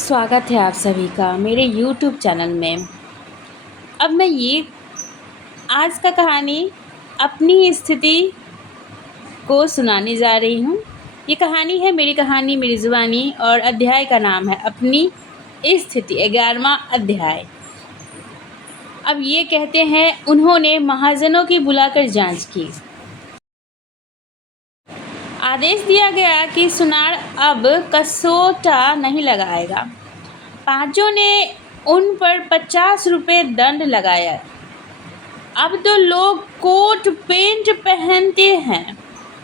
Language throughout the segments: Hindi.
स्वागत है आप सभी का मेरे YouTube चैनल में। अब मैं ये आज का कहानी अपनी स्थिति को सुनाने जा रही हूँ। ये कहानी है मेरी कहानी मेरी ज़ुबानी और अध्याय का नाम है अपनी स्थिति, 11वां अध्याय। अब ये कहते हैं, उन्होंने महाजनों की बुलाकर जांच की। आदेश दिया गया कि सुनार अब कसोटा नहीं लगाएगा। पांचों ने उन पर 50 रुपये दंड लगाया। अब तो लोग कोट पेंट पहनते हैं।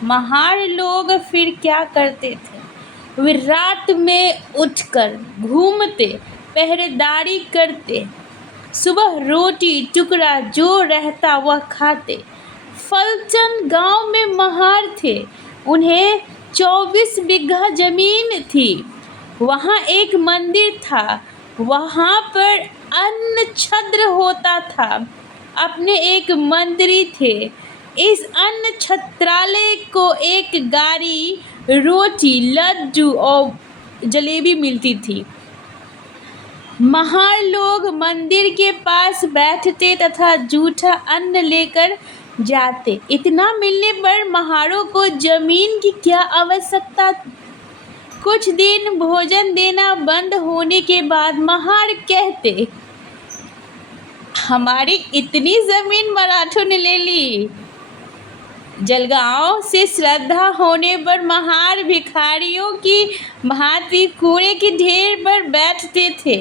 महार लोग फिर क्या करते थे? वे रात में उठकर घूमते, पहरेदारी करते, सुबह रोटी टुकड़ा जो रहता वह खाते। फलचंद गांव में महार थे। उन्हें 24 बीघा जमीन थी। वहाँ एक मंदिर था। वहाँ पर अन्न छत्र होता था। अपने एक मंत्री थे। इस अन्न छत्रालय को एक गाड़ी रोटी, लड्डू और जलेबी मिलती थी। महार लोग मंदिर के पास बैठते तथा जूठा अन्न लेकर जाते। इतना मिलने पर महारों को जमीन की क्या आवश्यकता थी? कुछ दिन भोजन देना बंद होने के बाद महार कहते, हमारी इतनी जमीन मराठों ने ले ली। जलगांव से श्रद्धा होने पर महार भिखारियों की भांति कूड़े के ढेर पर बैठते थे।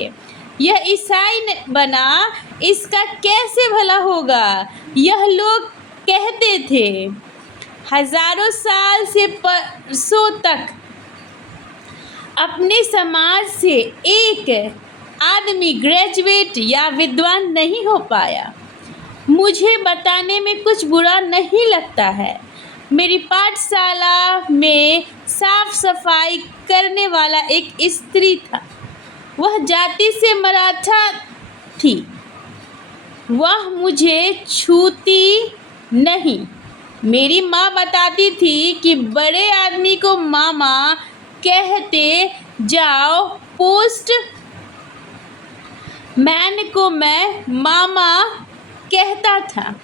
यह ईसाई बना, इसका कैसे भला होगा, यह लोग कहते थे। हजारों साल से परसों तक अपने समाज से एक आदमी ग्रेजुएट या विद्वान नहीं हो पाया। मुझे बताने में कुछ बुरा नहीं लगता है। मेरी पाठशाला में साफ सफाई करने वाला एक स्त्री था। वह जाति से मराठा थी। वह मुझे छूती नहीं। मेरी माँ बताती थी कि बड़े आदमी को मामा कहते जाओ, पोस्ट मैन को मैं मामा कहता था।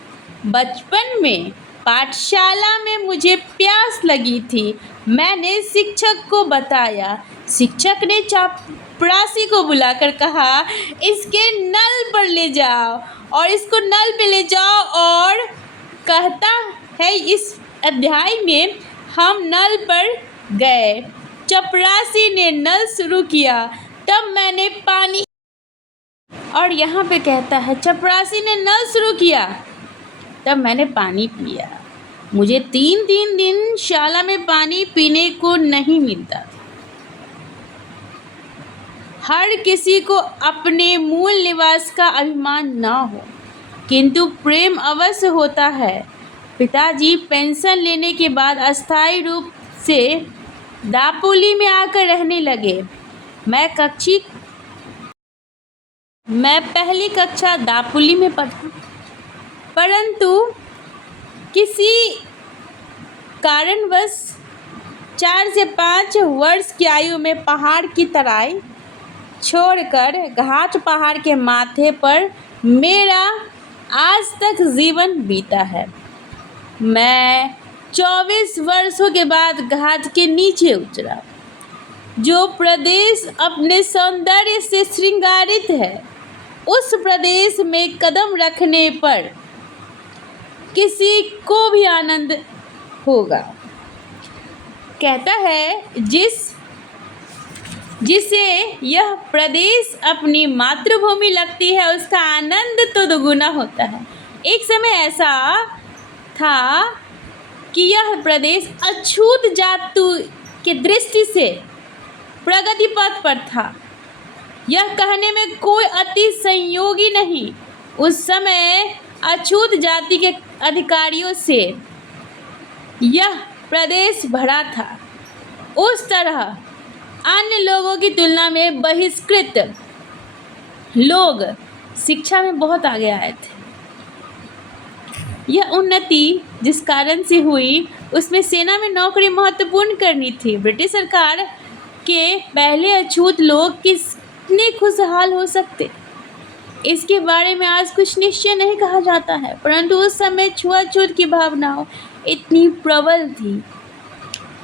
बचपन में पाठशाला में मुझे प्यास लगी थी। मैंने शिक्षक को बताया। शिक्षक ने चपरासी को बुलाकर कहा, इसके नल पर ले जाओ और इसको नल पे ले जाओ। और कहता है इस अध्याय में हम नल पर गए। चपरासी ने नल शुरू किया, तब मैंने पानी, और यहाँ पे कहता है चपरासी ने नल शुरू किया तब मैंने पानी पिया। मुझे 3 दिन शाला में पानी पीने को नहीं मिलता था। हर किसी को अपने मूल निवास का अभिमान न हो, किंतु प्रेम अवश्य होता है। पिताजी पेंशन लेने के बाद अस्थायी रूप से दापोली में आकर रहने लगे। मैं पहली कक्षा दापोली में पढ़ा, परंतु किसी कारणवश 4 से 5 वर्ष की आयु में पहाड़ की तराई छोड़कर घाट पहाड़ के माथे पर मेरा आज तक जीवन बीता है। मैं 24 वर्षों के बाद घाट के नीचे उतरा। जो प्रदेश अपने सौंदर्य से श्रृंगारित है, उस प्रदेश में कदम रखने पर किसी को भी आनंद होगा। कहता है जिसे यह प्रदेश अपनी मातृभूमि लगती है, उसका आनंद तो दुगुना होता है। एक समय ऐसा था कि यह प्रदेश अछूत जातु की दृष्टि से प्रगति पथ पर था। यह कहने में कोई अति संयोगी नहीं। उस समय अछूत जाति के अधिकारियों से यह प्रदेश भरा था। उस तरह अन्य लोगों की तुलना में बहिष्कृत लोग शिक्षा में बहुत आगे आए थे। यह उन्नति जिस कारण से हुई, उसमें सेना में नौकरी महत्वपूर्ण करनी थी। ब्रिटिश सरकार के पहले अछूत लोग कितने खुशहाल हो सकते, इसके बारे में आज कुछ निश्चय नहीं कहा जाता है, परंतु उस समय छुआछूत की भावनाओं इतनी प्रबल थी।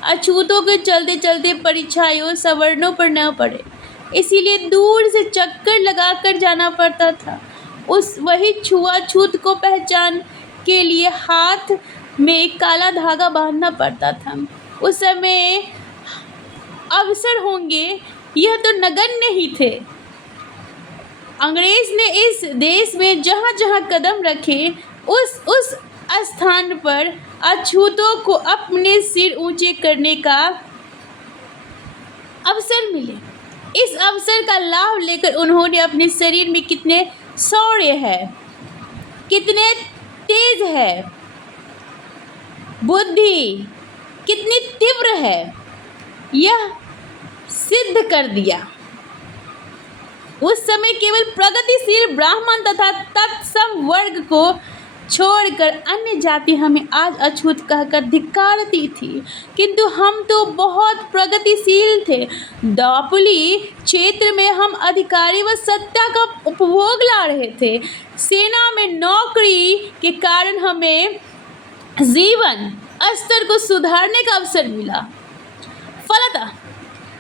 अछूतों के चलते चलते परछाइयों सवर्णों पर न पड़े, इसीलिए दूर से चक्कर लगाकर जाना पड़ता था। वही छुआछूत को पहचान के लिए हाथ में काला धागा बांधना पड़ता था। उस समय अवसर होंगे, यह तो नगण्य ही थे। अंग्रेज ने इस देश में जहाँ जहाँ कदम रखे, उस स्थान पर अछूतों को अपने सिर ऊंचे करने का अवसर मिले। इस अवसर का लाभ लेकर उन्होंने अपने शरीर में कितने शौर्य है, कितने तेज है, बुद्धि कितनी तीव्र है, यह सिद्ध कर दिया। उस समय केवल प्रगतिशील ब्राह्मण तथा तत्सम वर्ग को छोड़कर अन्य जाति हमें आज अछूत कहकर धिक्कारती थी, किंतु हम तो बहुत प्रगतिशील थे। दापोली क्षेत्र में हम अधिकारी व सत्ता का उपभोग ला रहे थे। सेना में नौकरी के कारण हमें जीवन स्तर को सुधारने का अवसर मिला। फलतः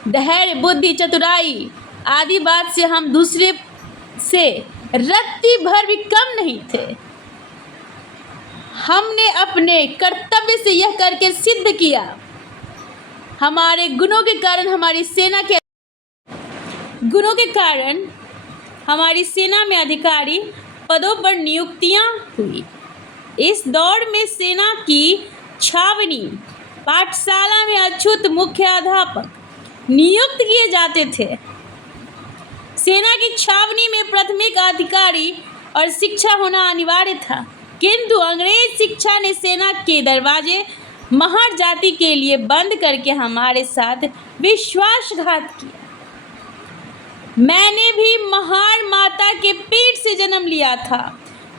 धैर्य, बुद्धि, चतुराई आदि बात से हम दूसरे से रत्ती भर भी कम नहीं थे। हमने अपने कर्तव्य से यह करके सिद्ध किया। हमारे गुणों के कारण हमारी सेना में अधिकारी पदों पर नियुक्तियां हुई। इस दौर में सेना की छावनी पाठशाला में अछूत मुख्याध्यापक नियुक्त किए जाते थे। सेना की छावनी में प्राथमिक अधिकारी और शिक्षा होना अनिवार्य था, किंतु अंग्रेज शिक्षा ने सेना के दरवाजे महार जाति के लिए बंद करके हमारे साथ विश्वासघात किया। मैंने भी महार माता के पेट से जन्म लिया था।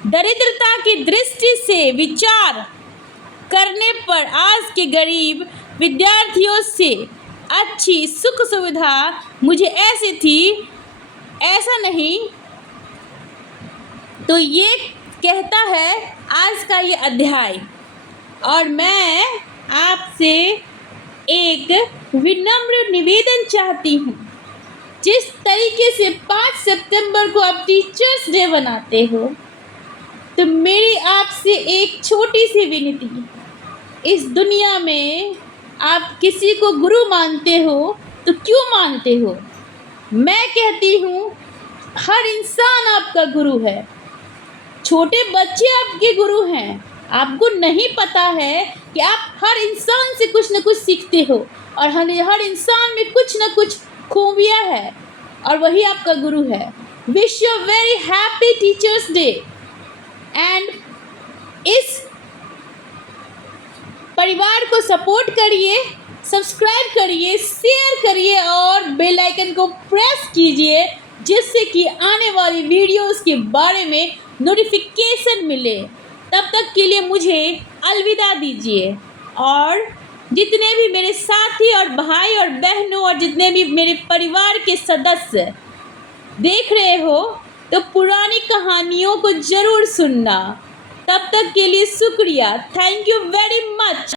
दरिद्रता की दृष्टि से विचार करने पर आज के गरीब विद्यार्थियों से अच्छी सुख सुविधा मुझे ऐसी थी, ऐसा नहीं। तो ये कहता है आज का ये अध्याय, और मैं आपसे एक विनम्र निवेदन चाहती हूँ। जिस तरीके से 5 सितंबर को आप टीचर्स डे मनाते हो, तो मेरी आपसे एक छोटी सी विनती। इस दुनिया में आप किसी को गुरु मानते हो तो क्यों मानते हो? मैं कहती हूँ हर इंसान आपका गुरु है। छोटे बच्चे आपके गुरु हैं। आपको नहीं पता है कि आप हर इंसान से कुछ न कुछ सीखते हो, और हर इंसान में कुछ न कुछ खूबियाँ है, और वही आपका गुरु है। Wish you very happy teachers day. And इस परिवार को सपोर्ट करिए, सब्सक्राइब करिए, शेयर करिए और बेल आइकन को प्रेस कीजिए, जिससे कि आने वाली वीडियोस के बारे में नोटिफिकेशन मिले। तब तक के लिए मुझे अलविदा दीजिए। और जितने भी मेरे साथी और भाई और बहनों और जितने भी मेरे परिवार के सदस्य देख रहे हो, तो पुरानी कहानियों को ज़रूर सुनना। तब तक के लिए शुक्रिया। Thank you very much.